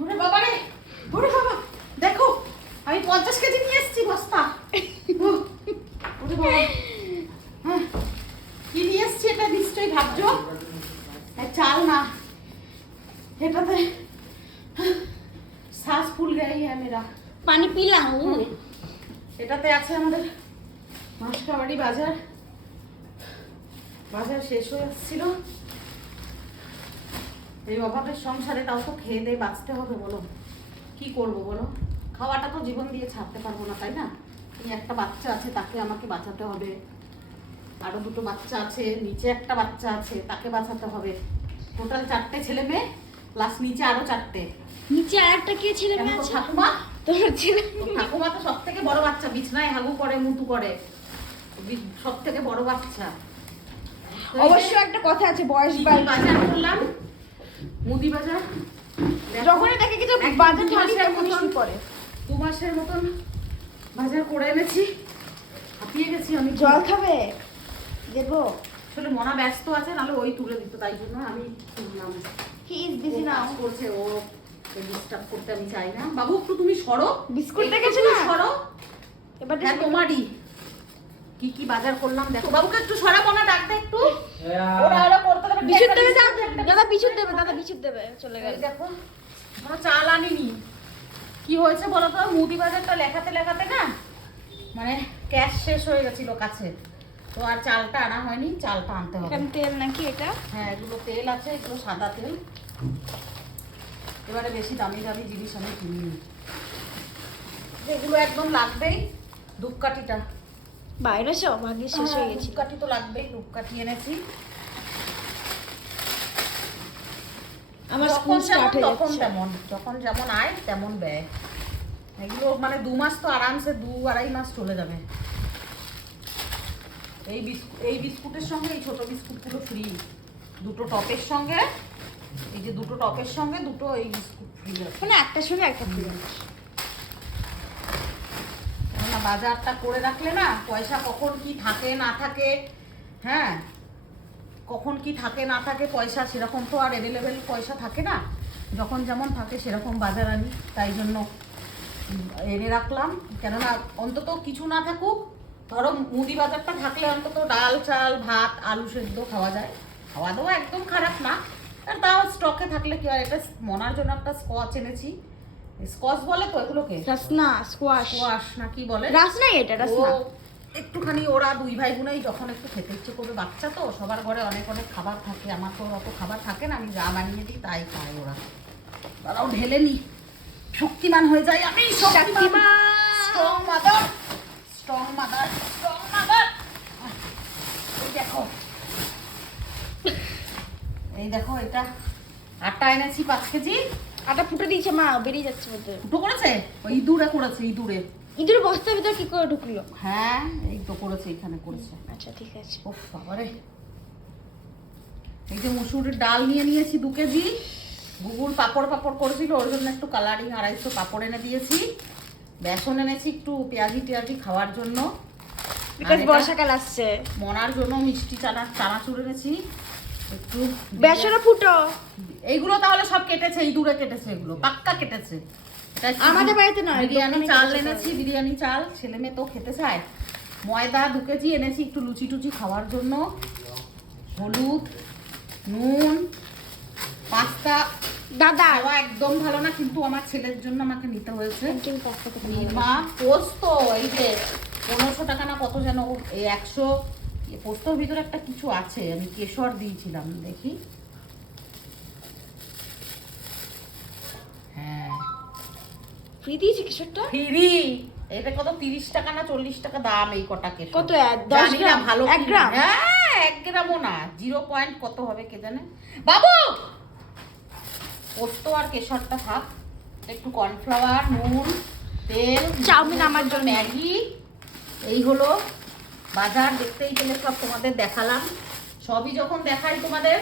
ওরে বাবা রে, ওরে বাবা দেখো আমি 50 কেজি নিয়ে এসেছি বস্তা। ওরে বাবা, হ্যাঁ কি নিয়ে এসেছি এটা নিশ্চয়ই ভাবছো চাল না, এটাতে শ্বাস ফুল গেই মেরা। पानी पी ला हूँ। এটাতে আছে আমাদের মাসকাবাড়ি বাজার, বাজার শেষ হয়ে আসছিল। এই অভাবের সংসারে তাও তো খেয়ে দিয়ে বাঁচতে হবে, বলো কি করব বলো? খাওয়াটা তো জীবন দিয়ে ছাড়তে পারবো না, তাই না? এই একটা বাচ্চা আছে তাকে আমাকে বাঁচাতে হবে, আরো দুটো বাচ্চা আছে, নিচে একটা বাচ্চা আছে তাকে বাঁচাতে হবে। টোটাল 4টে ছেলে মেয়ে প্লাস নিচে আরো 4টে। नीचे आरेकटा के ছেলে মেয়ে আছে? ঠাকুমা, তোর ছেলে ঠাকুমা তো সব থেকে বড় বাচ্চা, বিছনায় হাগু করে মুতু করে, সব থেকে বড় বাচ্চা। অবশ্য একটা কথা আছে, বয়স বাড়ে। বাজার করলাম, মুদি বাজার, যখনই দেখে কিছু বাজার ঠাড়ি তখনই শুরু করে। 2 মাসের মতন বাজার করে এনেছি, হাঁপিয়ে গেছি আমি। জল খাবে দেবো? আসলে মনা ব্যস্ত আছে, নাহলে ওই তুলে দিত, তাই জন্য আমি তুললাম। He is busy now. করছে ও, ডিস্টার্ব করতে আমি চাই না। বাবু একটু তুমি সরো, বিস্কুট একটু দেখেছো তুমি না? সরো। এবার হ্যাঁ তোমারই কি কি বাজার করলাম দেখো। বাবুকে একটু সরাবো না, ডাকতে একটু। ওরা হলো করতে দেবে, বিস্কুট দেবে, দাদা বিস্কুট দেবে, দাদা বিস্কুট দেবে, চলে গেল। এই দেখো কোনো চাল আনিনি। কি হয়েছে বলো তো, মুদি বাজারটা লেখাতে লেখাতে না মানে ক্যাশ শেষ হয়ে গেছিল কাছে, তো আর চালটা আনা হয়নি, চালটা আনতে হবে। এখানে তেল নাকি এটা? হ্যাঁ এগুলো তেল আছে, এগুলো সাদা তেল। এবারে বেশি দামি দামি জিনিস আমি কিনিনি, এগুলো একদম লাগবেই। ধূপকাঠিটা বাইরে সব ভাগ্যে শেষ হয়ে গেছে। ধূপকাঠি তো লাগবেই, ধূপকাঠি এনেছি। আমার যখন স্কুল স্টার্ট যেমন হয়ে তখন যাচ্ছে। তেমন, যখন যেমন আয় তেমন ব্যয়। এগুলো মানে 2 মাস তো আরামসে, 2-2.5 মাস চলে যাবে। এই বিস্কুটের সঙ্গে এই ছোট বিস্কুটগুলো ফ্রি, দুটো টপের সঙ্গে, এই যে দুটো টপের সঙ্গে দুটো এই বিস্কুট ফ্রি আছে। মানে একটার সঙ্গে একটা ফ্রি। কেননা বাজারটা করে রাখলে না, পয়সা কখন কি থাকে না থাকে, হ্যাঁ কখন কি থাকে না থাকে পয়সা, সেরকম তো আর অ্যাভেলেবেল পয়সা থাকে না। যখন যেমন থাকে সেরকম বাজার আনি, তাই জন্য এনে রাখলাম। কেননা অন্তত কিছু না থাকুক, ধরো মুদি বাজারটা থাকলে অন্তত ডাল চাল ভাত আলু সেদ্ধ খাওয়া যায়, খাওয়া দাওয়া একদম খারাপ না। আর তাও স্টকে থাকলে কি হয়। এটা মনার জন্য একটা স্কচ এনেছি, স্কচ বলে তো এগুলোকে, রাসনা, স্কোয়াশ, স্কোয়াশ না কি বলে, রাসনাই এটা, রাসনা। ও একটুখানি ওরা 2 ভাই বোনেই যখন একটু খেতে ইচ্ছে করবে, বাচ্চা তো সবার ঘরে অনেক অনেক খাবার থাকে, আমার তো অত খাবার থাকে না, আমি যা বানিয়ে দিই তাই খায় ওরা। তারাও ঢেলে নি, শক্তিমান হয়ে যায় আমি, শক্তিমান, strong mother, strong mother, strong mother. এই দেখো, এই দেখো এটা আটা এনেছি 5 কেজি। আটা ফুটে দিয়েছে মা, বেরিয়ে যাচ্ছে বলতে। ফুটো করেছে, ওই ইঁদুরে করেছে, ইঁদুরে। ইঁদুর বস্তার ভিতর কি করে ঢুকলো? হ্যাঁ এই তো করেছে, এখানে করেছে। আচ্ছা ঠিক আছে। ওফ বাবারে, এই যে মসুরের ডাল নিয়ে নিয়েছি 2 কেজি। গুগুল পাপড় করেছিল, ওর জন্য একটু কালারিং 250 পাপড় এনে দিয়েছি। বেসন এনেছি একটু পেঁয়াজি টেয়াজি খাওয়ার জন্য, বিকজ বর্ষাকাল আসছে। মনার জন্য মিষ্টি চানাচুর এনেছি একটু। বেসনও ফুটো। এইগুলো তাহলে সব কেটেছে, এই দূরে কেটেছে, এগুলো পাক্কা কেটেছে। এটা আমাদের বাড়িতে নয়, বিরিয়ানি দোকানে চাল কেটেছে এনেছি, বিরিয়ানি চাল ছেলে মেয়ে তো খেতে চায়। ময়দা 2 কেজি এনেছি একটু লুচি টুচি খাওয়ার জন্য। হলুদ, নুন, পাস্তা দাদা খাওয়া একদম ভালো না, কিন্তু আমার ছেলের জন্য আমাকে নিতে হয়েছে। পাস্তা নির্মা পোস্ত, এই যে 1500 টাকা না কত যেন, এই 100 পোস্তর ভিতরে একটা কিছু আছে, আমি কেশর দিয়েছিলাম দেখি। হ্যাঁ ফ্রি দিয়েছে কিশোরটা? ফ্রি। এটা কত 30 টাকা না 40 টাকা দাম এই কটা কেশর। কত? 10 গ্রাম? ভালো 1 গ্রাম? হ্যাঁ 1 গ্রামও না, 0 পয়েন্ট কত হবে কে জানে। বাবু পোস্ত আর কেশরটা থাক, একটু কর্নফ্লাওয়ার, নুন, তেল, চাউমিন আমার জন্য, ম্যাগি। এই হলো বাজার। দেখতেই পেলে সব তোমাদের দেখালাম, সবই যখন দেখাই তোমাদের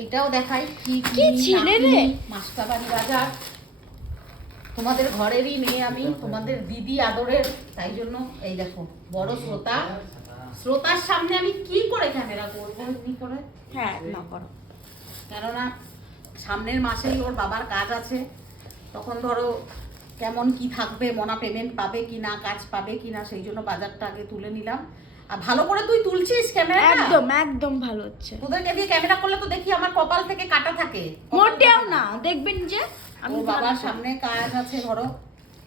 এইটাও দেখাই। কি ছেলে রে, মাসকাবাড়ি বাজার। তোমাদের ঘরেরই মেয়ে আমি, তোমাদের দিদি আদরের, তাই জন্য এই দেখো বড় শ্রোতার সামনে আমি কি করে ক্যামেরা করবো এমনি করে। হ্যাঁ না করো, কেননা সামনের মাসেই ওর বাবার কাজ আছে, তখন ধরো কেমন কি থাকবে, মনা পেমেন্ট পাবে কি না, কাজ পাবে কি না, সেই জন্য বাজারটা আগে তুলে নিলাম। আর ভালো করে তুই তুলছিস ক্যামেরা? একদম একদম ভালো হচ্ছে। তোদেরকে দিয়ে ক্যামেরা করলে তো দেখি আমার কপাল থেকে কাটা থাকে। মোটেও না, দেখবেন যে আমি বাবার সামনে কাজ আছে ধরো,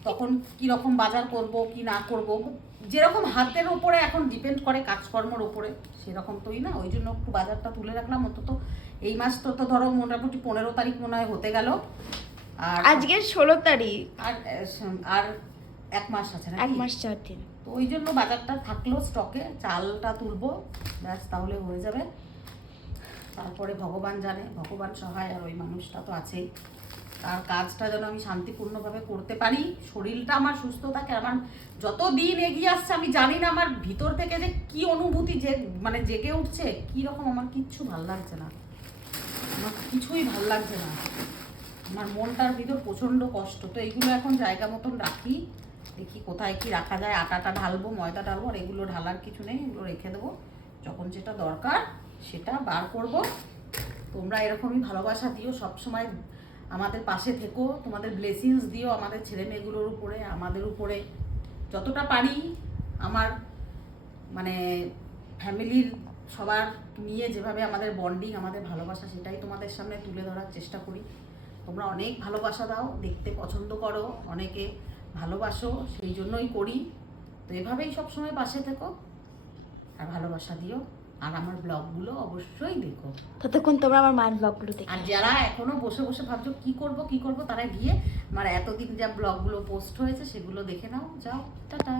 তখন কি রকম বাজার করব কি না করব, যেরকম হাতের উপরে এখন ডিপেন্ড করে কাজকর্মের উপরে, সেরকম তোই না, ওই জন্য একটু বাজারটা তুলে রাখলাম। অন্তত এই মাস তো ধরো মোটামুটি 15 তারিখ মনে হয় হতে গেল, আর আজকে 16 তারিখ, আর আর 1 মাস আছে না, 1 মাস 4 দিন। তো ওই জন্য বাজারটা থাকলো স্টকে, চালটা তুলবো ব্যাস, তাহলে হয়ে যাবে। তারপরে ভগবান জানে, ভগবান সহায়, আর ওই মানুষটা তো আছেই, তার কাজটা যেন আমি শান্তিপূর্ণভাবে করতে পারি, শরীরটা আমার সুস্থ থাকে। আমার যত দিন এগিয়ে আসছে আমি জানি না আমার ভিতর থেকে যে কি অনুভূতি যে মানে জেগে উঠছে, কি রকম, আমার কিচ্ছু ভাল লাগছে না, আমার কিছুই ভাল লাগছে না, আমার মনটার ভিতর প্রচণ্ড কষ্ট। তো এইগুলো এখন জায়গা মতন রাখি, দেখি কোথায় কি রাখা যায়। আটাটা ঢালবো, ময়দা ঢালবো, আর এগুলো ঢালার কিছু নেই, এগুলো রেখে দেবো, যখন যেটা দরকার সেটা বার করব। তোমরা এরকমই ভালোবাসা দিও, সবসময় আমাদের পাশে থেকো, তোমাদের ব্লেসিংস দিও আমাদের ছেলে মেয়েগুলোর উপরে, আমাদের উপরে, যতটা পারি আমার মানে ফ্যামিলির সবার নিয়ে যেভাবে আমাদের বন্ডিং, আমাদের ভালোবাসা, সেটাই তোমাদের সামনে তুলে ধরার চেষ্টা করি। তোমরা অনেক ভালোবাসা দাও, দেখতে পছন্দ করো, অনেকে ভালোবাসো, সেই জন্যই করি। তো এভাবেই সবসময় পাশে থেকো আর ভালোবাসা দিও, আর আমার ব্লগগুলো অবশ্যই দেখো। ততক্ষণ তোমরা আমার মায়ের ব্লগগুলো দেখো। আর যারা এখনো বসে বসে ভাবছো কি করব তারা গিয়ে আমার এতদিন যা ব্লগগুলো পোস্ট হয়েছে সেগুলো দেখে নাও, যাও, টাটা।